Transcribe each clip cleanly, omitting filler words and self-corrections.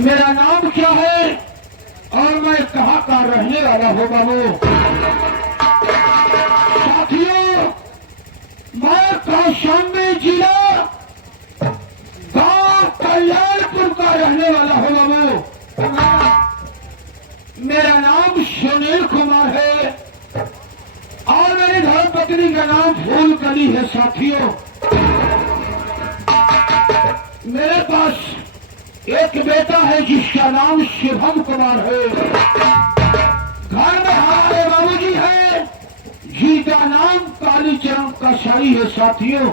मेरा नाम क्या है और मैं कहाँ का रहने वाला हूँ बाबू। साथियों, मैं कौशाम्बी जिला गांव कल्याणपुर का रहने वाला हूँ बाबू। मेरा नाम सुनील कुमार है और मेरी धर्मपत्नी का नाम फूलकली है। साथियों, मेरे पास एक बेटा है जिसका नाम शिवम कुमार है। घर में हमारे बाबूजी है जिनका नाम कालीचरण कसाई है। साथियों,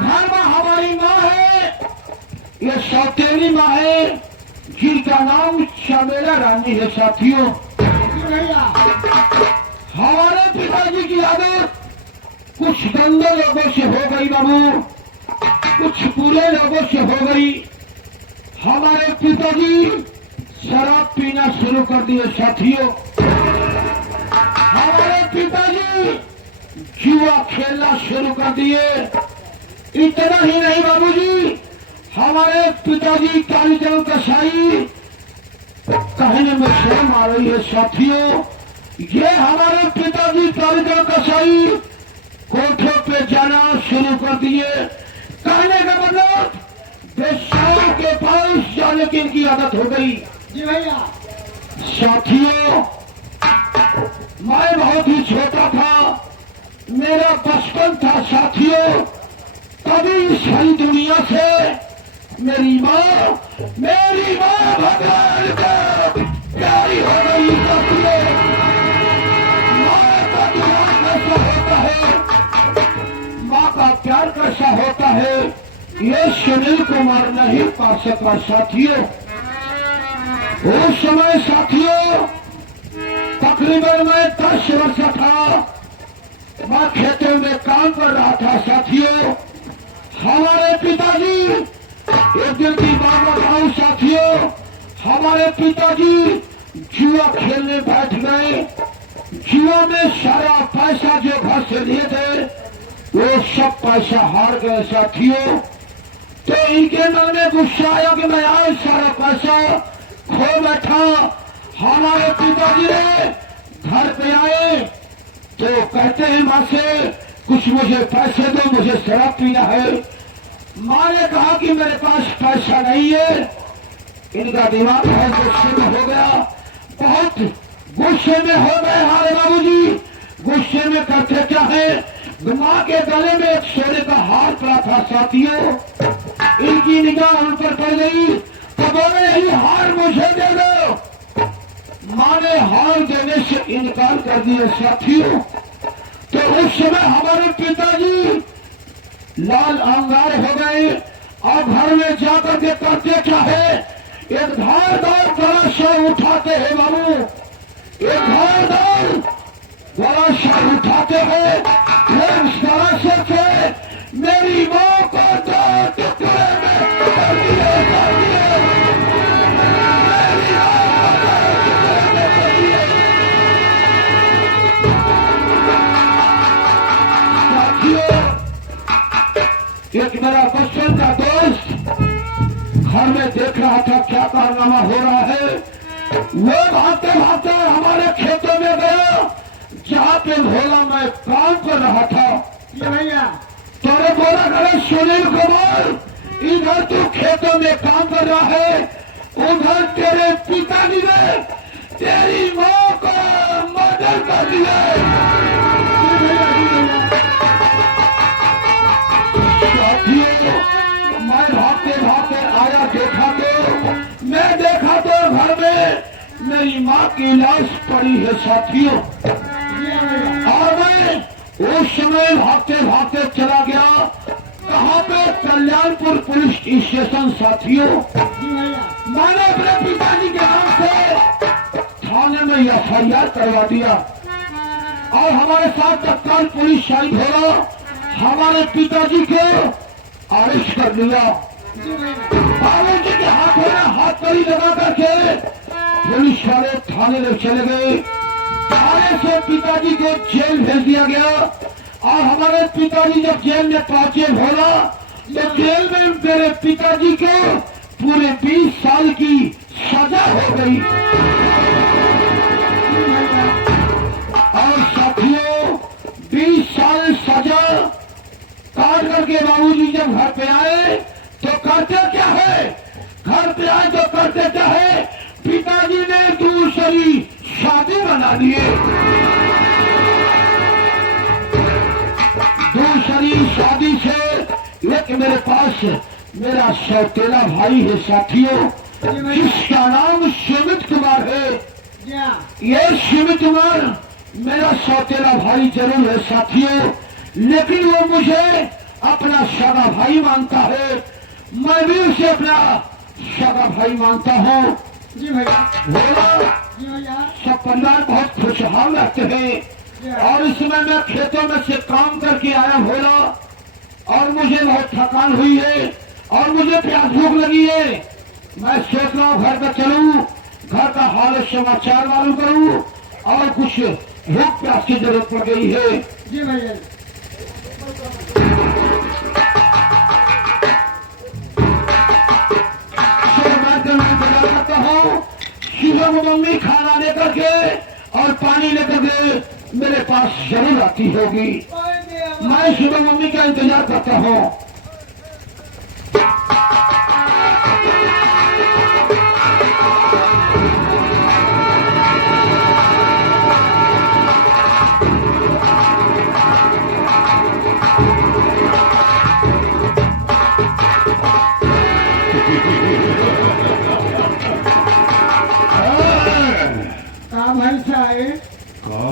घर में हमारी माँ है, ये सौतेली माँ है जिनका नाम चमेला रानी है। साथियों, हमारे पिताजी की आदत कुछ गंदे लोगों से हो गई बाबू, कुछ बुरे लोगों से हो गई। हमारे पिताजी शराब पीना शुरू कर दिए। साथियों, हमारे पिताजी जुआ खेलना शुरू कर दिए। इतना ही नहीं बाबूजी, हमारे पिताजी कालीचरण कसाई, कहने में शर्म आ रही है साथियों, ये हमारे पिताजी कालीचरण कसाई कोठों पे जाना शुरू कर दिए। कहने का मतलब बेशर्म के पास जाने की इनकी आदत हो गई। जी भैया। साथियों, मैं बहुत ही छोटा था, मेरा बचपन था। साथियों, कभी इस हरी दुनिया से मेरी माँ भगवान को प्यारी हो गई। साथियों, माँ का दुलार कैसा होता है, माँ का प्यार कैसा होता है, ये सुनील कुमार नहीं पा सका। साथियों, उस समय साथियों तकरीबन मैं 10 वर्ष था, मैं खेतों में काम कर रहा था। साथियों, हमारे पिताजी, एक दिन की बात बताऊं साथियों, हमारे पिताजी जुआ खेलने बैठ गए। जुआ में सारा पैसा जो घर से लिए थे वो सब पैसा हार गए। साथियों, तो इनके मन में गुस्सा आया कि मैं आज सारा पैसा खो बैठा। हमारे पिताजी ने घर पे आए तो कहते हैं माँ से कुछ मुझे पैसे दो, मुझे शराब पीना है। माँ ने कहा कि मेरे पास पैसा नहीं है। इनका दिमाग बहुत गुस्से में हो गया, बहुत गुस्से में हो गए हमारे बाबूजी। गुस्से में करते क्या है, माँ के गले में एक सोने का हार पड़ा था। साथियों, इनकी निगाह उन पर पड़ गई तो बोले यही हार मुझे दे दो। माँ ने हार देने से इनकार कर दिया। साथियों, तो उस समय हमारे पिताजी लाल अंगार हो गए और घर में जाकर के करते क्या है, एक धारदार कलश उठाते हैं बाबू, एक धारदार कलश उठाते हैं। उस कलश से मेरी माँ को 2 टुकड़े में कर दिया। मेरी माँ को 2 टुकड़े में कर दिया। साथियों, एक मेरा बचपन का दोस्त घर में देख रहा था क्या कारनामा हो रहा है। वो भागते भागते हमारे खेतों में गया जहाँ पे भोला मैं काम कर रहा था। भैया, तोरे बोला करे सुनील कुमार, इधर तू खेतों में काम कर रहा है, उधर तेरे पिताजी ने तेरी माँ को मर्डर कर दिया। मैं भागते भागते आया, देखा तो घर में मेरी माँ की लाश पड़ी है। साथियों, और मैं उस समय भागते भागते चला गया कहाँ पे, कल्याणपुर पुलिस स्टेशन। साथियों, मैंने अपने पिताजी के नाम से थाने में FIR करवा दिया और हमारे साथ तत्काल पुलिस शहीद हो, हमारे पिताजी को अरेस्ट कर लिया। बाबूजी के हाथों में हाथ कड़ी लगा करके पुलिस वाले थाने में चले गए। थाने से पिताजी को जेल भेज दिया गया और हमारे पिताजी जब जेल में पहुंचे भोला, तो जेल में मेरे पिताजी को पूरे 20 साल की सजा हो गई। और साथियों 20 साल सजा काट करके बाबूजी जब घर पे आए तो करते क्या है, घर पे आए तो करते क्या है, पिताजी ने दूसरी शादी बना लिए। दूसरी शादी से एक मेरे पास मेरा सौतेला भाई है साथियों, जिसका नाम सुमित कुमार है। ये सुमित कुमार मेरा सौतेला भाई जरूर है साथियों, लेकिन वो मुझे अपना सगा भाई मानता है, मैं भी उसे अपना सगा भाई मानता हूँ। जी भैया। जी भैया। सब परिवार बहुत खुशहाल रहते हैं। और इस समय मैं खेतों में से काम करके आया भोला, और मुझे बहुत थकान हुई है और मुझे प्यास भूख लगी है। मैं सोच रहा हूँ घर पे चलूं, घर का हाल समाचार मालूम करूं, और कुछ भूख प्यास की जरूरत पड़ गई है। जी भैया। सुबह मम्मी खाना लेकर के और पानी लेकर के मेरे पास जरूर आती होगी। मैं सुबह मम्मी का इंतजार करता हूँ।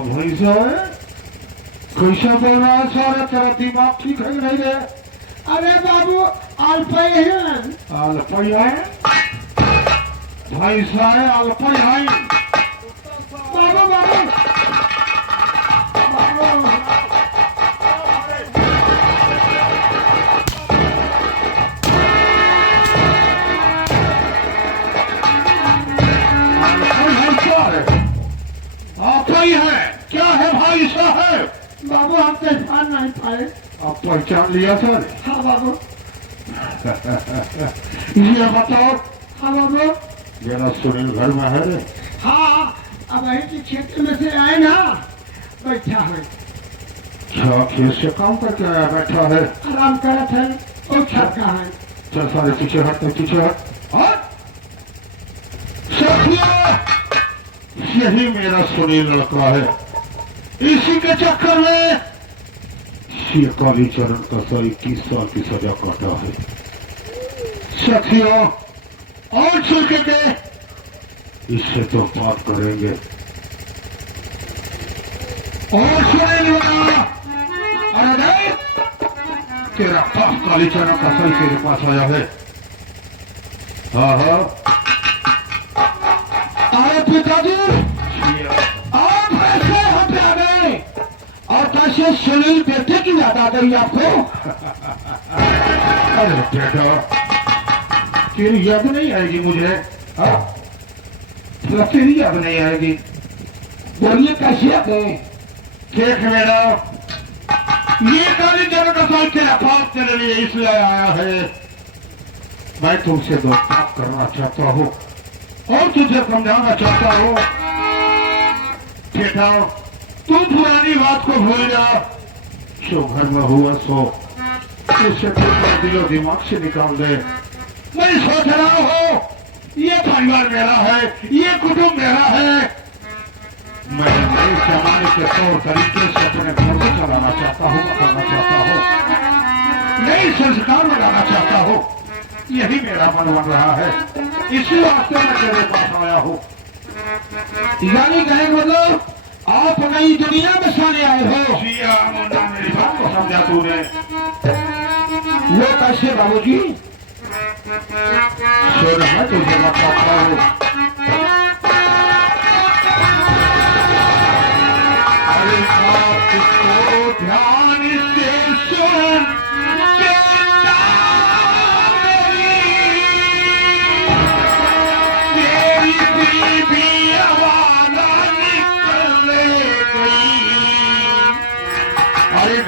भैंसा है कैसा बोल रहा है सारा, तेरा दिमाग ठीक है नहीं है? अरे बाबू अल्पई है। अल्पई है भैंसा है, अल्पई है। बाबू बाबू है, क्या है भाई सा है? बाबू हम पहचान नहीं पाए। आप पहचान लिया सर? हाँ बाबू। ये बताओ। हाँ बाबू। मेरा सुनील घर में है रे? हाँ अब वही के क्षेत्र में से आए ना, बैठा है। क्या खेत से काम करके आया बैठा है? आराम करत है और छत का है। चल सारे पीछे हट, पीछे हट। साथियों यही मेरा सुनील लड़का है, इसी के चक्कर में ये काली चरण का 21 साल की सजा काटा है। साथियों और चुके के इससे तो बात करेंगे। और सुनील लगा, अरे तेरा पाप काली चरण का सही तेरे पास आया है। हाँ अरे पिताजी आप कैसे यहाँ पे आ गए, और कैसे सुनील बेटे की याद आ गई आपको? अरे बेटा तेरी याद नहीं आएगी मुझे? हाँ तेरी याद नहीं आएगी? बोलिए कैसे आ गए? देख मेरा ये काली जगह का साथ तेरा बाप तेरे लिए इसलिए आया है, मैं तुमसे दो बात करना चाहता हूँ और तुझे समझाना चाहता हूँ। बेटा तुम पुरानी बात को भूल जा, जो घर में हुआ सो उससे दिलो दिमाग से निकाल दे। मैं सोच रहा हूँ ये परिवार मेरा है, ये कुटुंब मेरा है, मैं नए जमाने के तौर तरीके से अपने घर को चलाना चाहता हूँ, बताना चाहता हूँ, नई संस्कार बनाना चाहता हूँ। यही मेरा मन बन रहा है, इसी वास्ते मैं तेरे पास आया हूँ। यानी कहे मतलब आप नई दुनिया में सामने आए हो? जी हाँ, मेरी बात को समझा तूने। वो कैसे बाबूजी? सुन मैं तुझे बताता हूँ। अरे बात को ध्यान से सुन,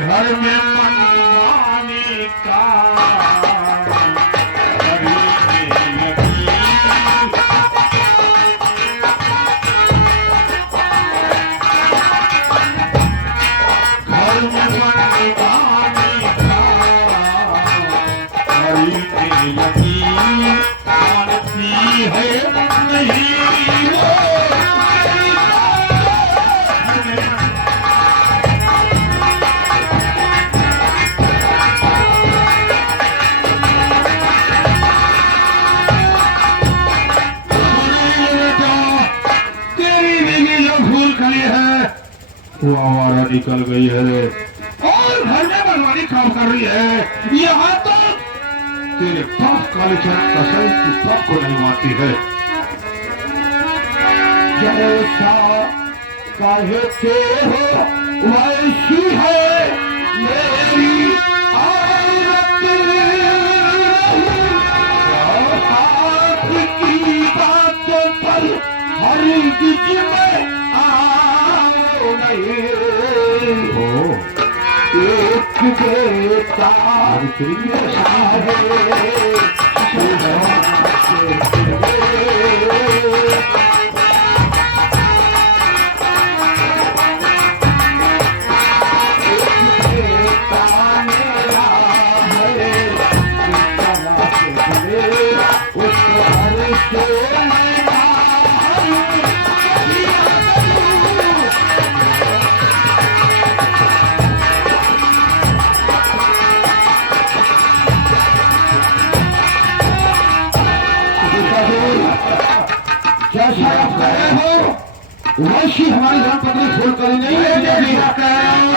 घर में मनमानी का वो आवारा निकल गई है और घर में मनमानी काम कर रही है। यहाँ तो तेरे बाप कालीचरण कसाई की बाप को नहीं मानती है। जैसा कहते हो वैसी है मेरी औरत, की बातों पर हरगिज में आओ नहीं। एक बेटा जैसा आप कह रहे हो वैसी हमारी धर्मपत्नी छोड़ कर नहीं है।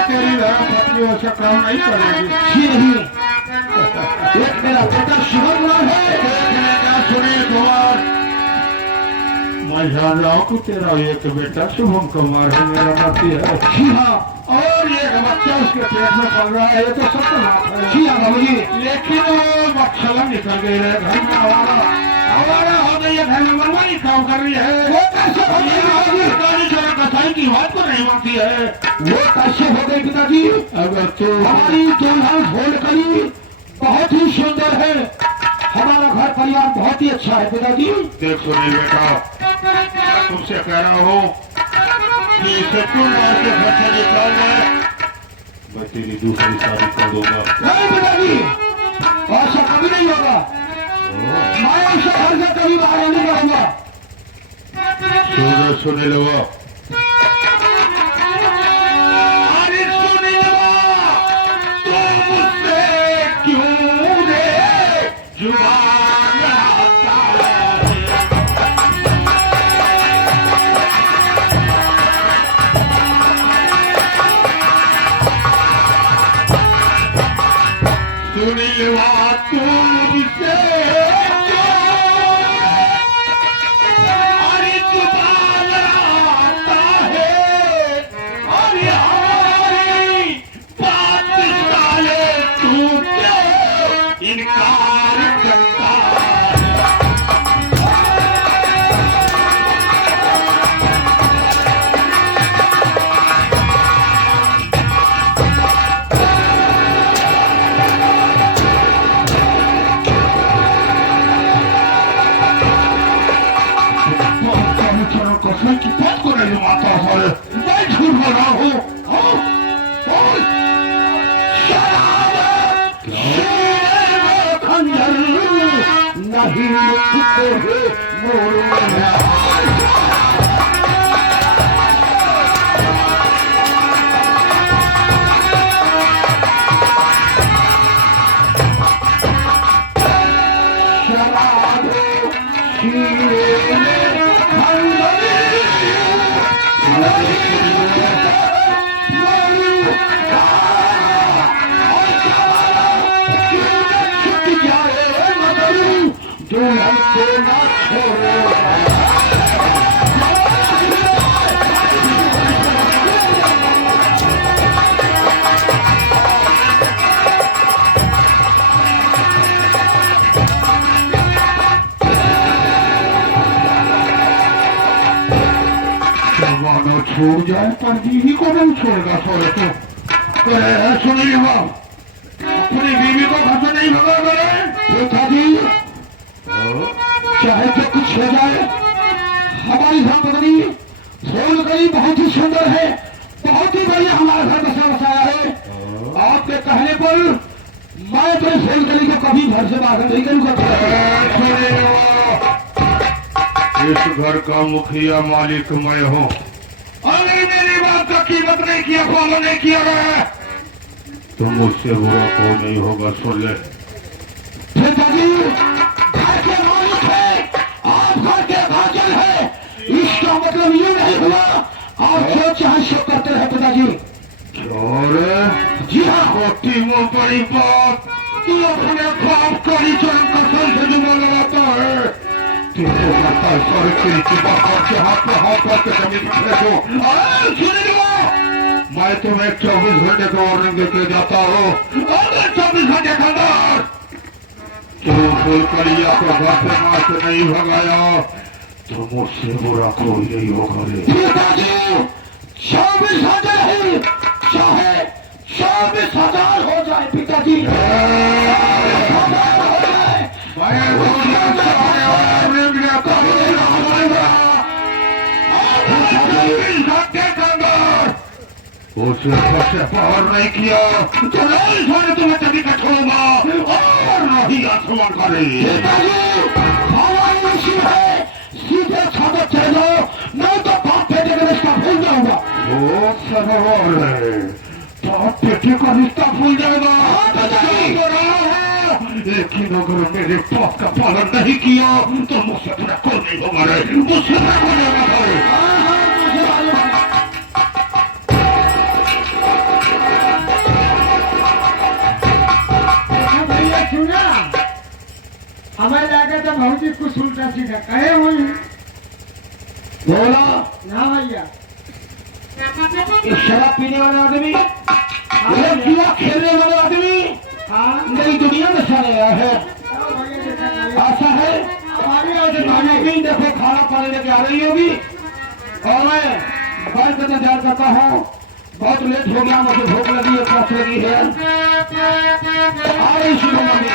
तेरी धर्मपत्नी वैसा काम नहीं करेगी। जी नहीं, एक मेरा बेटा शिव कुमार है। क्या सुने कुमार, मैं जान रहा हूँ कि तेरा एक बेटा शुभम कुमार है, मेरा पति है। जी हाँ, और ये बच्चा उसके पेट में पल रहा है, ये तो सब बात है। जी हाँ बाबू जी, लेकिन वो मच्छर निकल गई है, घर में हमारा हो गई है, घर में मनमानी काम कर रही है। वो कैसे हो गई कालीचरण कसाई की बात को नहीं मानती है। वो कैसे हो गई पिताजी? अगर तो हमारी दुल्हन फोड़ करी बहुत ही सुंदर है, हमारा घर परिवार बहुत ही अच्छा है पिताजी। देख सुनील बेटा, मैं तुमसे कह रहा हूँ कि इसे तुम मार के घर से निकाल दे, मैं तेरी दूसरी शादी कर दूंगा। नहीं पिताजी, ऐसा कभी नहीं होगा। मैं उसे घर से कभी बाहर नहीं करूंगा। सुने लो, अरे सुने लो, तुम मुझसे क्यों रे जुबान लड़ाता है? सुनी लो, तुम मुझसे की बात को नहीं मानता है। मैं झूठ बोल रहा हूँ। खंजर नहीं छोड़ जाए पर बीवी को नहीं छोड़ेगा। सोए तो सुनिए, अपनी बीवी को घर से नहीं भगा करे पिताजी, चाहे तो कुछ हो जाए। हमारी धर्मपत्नी फूल गई बहुत ही सुंदर है, बहुत ही बढ़िया हमारा घर बसाया है। आपके कहने पर मैं तो फूल गली को कभी घर से बाहर नहीं करूंगा। इस घर का मुखिया मालिक मैं हूँ। अगर मेरी बात का कीमत नहीं किया, फॉलो नहीं किया गया तो मुझसे बुरा को नहीं होगा। सुन ले पिताजी, घर के मालिक है, आप घर के भाजन है, इसका मतलब ये नहीं हुआ आप जो चाहे सो कर चाहते हैं पिताजी? छोरे जी हाँ। छोटी मुंह बड़ी बात, तू अपने बाप का ही चरण कसम से जुमला लगाता है। तू तो करता है सारे तेरी की बात करके हाथ पे हाथ करके जमीन पर फेंको। अरे सुन लो, मैं तुम्हें 24 घंटे का वार्निंग देके जाता हूँ। अगर 24 घंटे के अंदर तू फुलकड़िया को घर से मार के नहीं भगाया तो मुझसे बुरा कोई नहीं होगा रे। पिताजी 24 घंटे नहीं, चाहे 24,000 हो जाए पिताजी, 24,000 हो जाए। उसे सबसे पार नहीं किया तो नहीं सोने तुम्हें तभी का छोड़ूंगा और नहीं आसमान करेगी। पिताजी हमारी मशीन है, सीधे छाते चले जाओ, नहीं तो बाप बेटे का रिश्ता भूल जाऊंगा। वो सवाल है, बाप बेटे का रिश्ता भूल जाएगा लेकिन अगर मेरे बाप का पालन नहीं किया तो मुझसे तेरा कोई नहीं होगा रे, मुझसे तेरा कोई नहीं होगा रे। भैया सुना, हमें लगा तो बहुत ही कुछ उल्टा सीधा कहे हुई बोला ना भैया। ये शराब पीने वाला आदमी, ये जुआ खेलने वाला आदमी हाँ नई दुनिया में चले आया है। भैया देखा नहीं। ऐसा है हमारी और खाने भी देखो, खाना पानी लेके आ रही होगी और मैं घर का इंतजार करता हूँ। बहुत लेट हो गया, मुझे भूख लगी है, प्यास लगी है। आ रही शुभ मम्मी।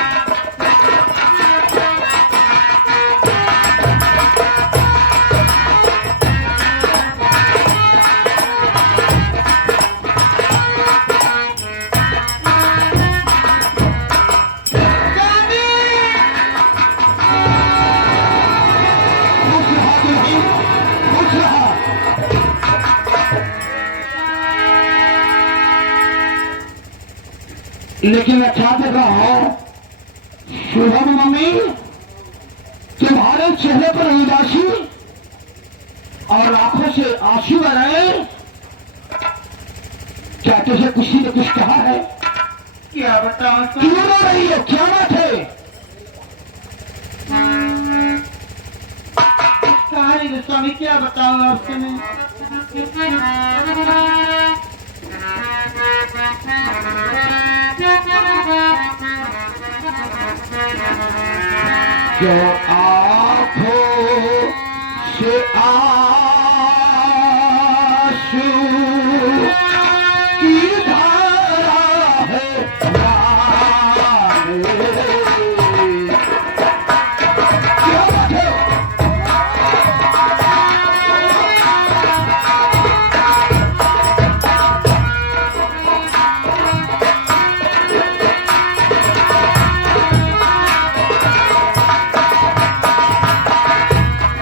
लेकिन मैं क्या देख रहा हूं, शुभम मम्मी तुम्हारे चेहरे पर उदासी और आंखों से आंसू आ रहे हैं। क्या तुझे किसी ने कुछ कहा है? क्या बताओ क्यों रो रही हो, क्या बात है? कहानी स्वामी, क्या बताऊं आपसे मैं। जो आंखों से आंसू की धारा है क्या बात है?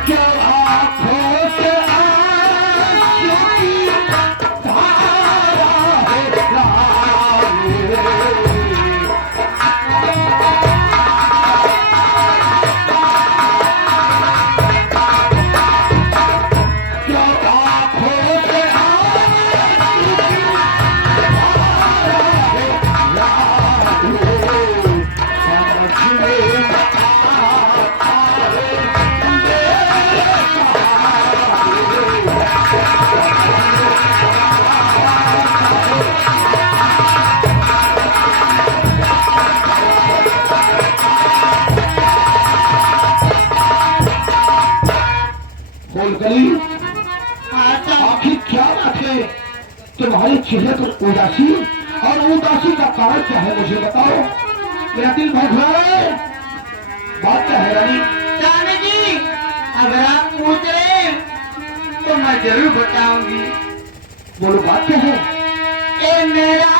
जो आंखों से आंसू की धारा है जो आंखों से आंसू की गली आखिर क्या बात है? तुम्हारे चेहरे पर उदासी और उदासी का कारण क्या है, मुझे बताओ। मेरा दिल भर रहा है। बात क्या है रानी? स्वामी जी, अगर आप पूछ रहे हैं, तो मैं जरूर बताऊंगी। बोलो बात क्या है? ए मेरा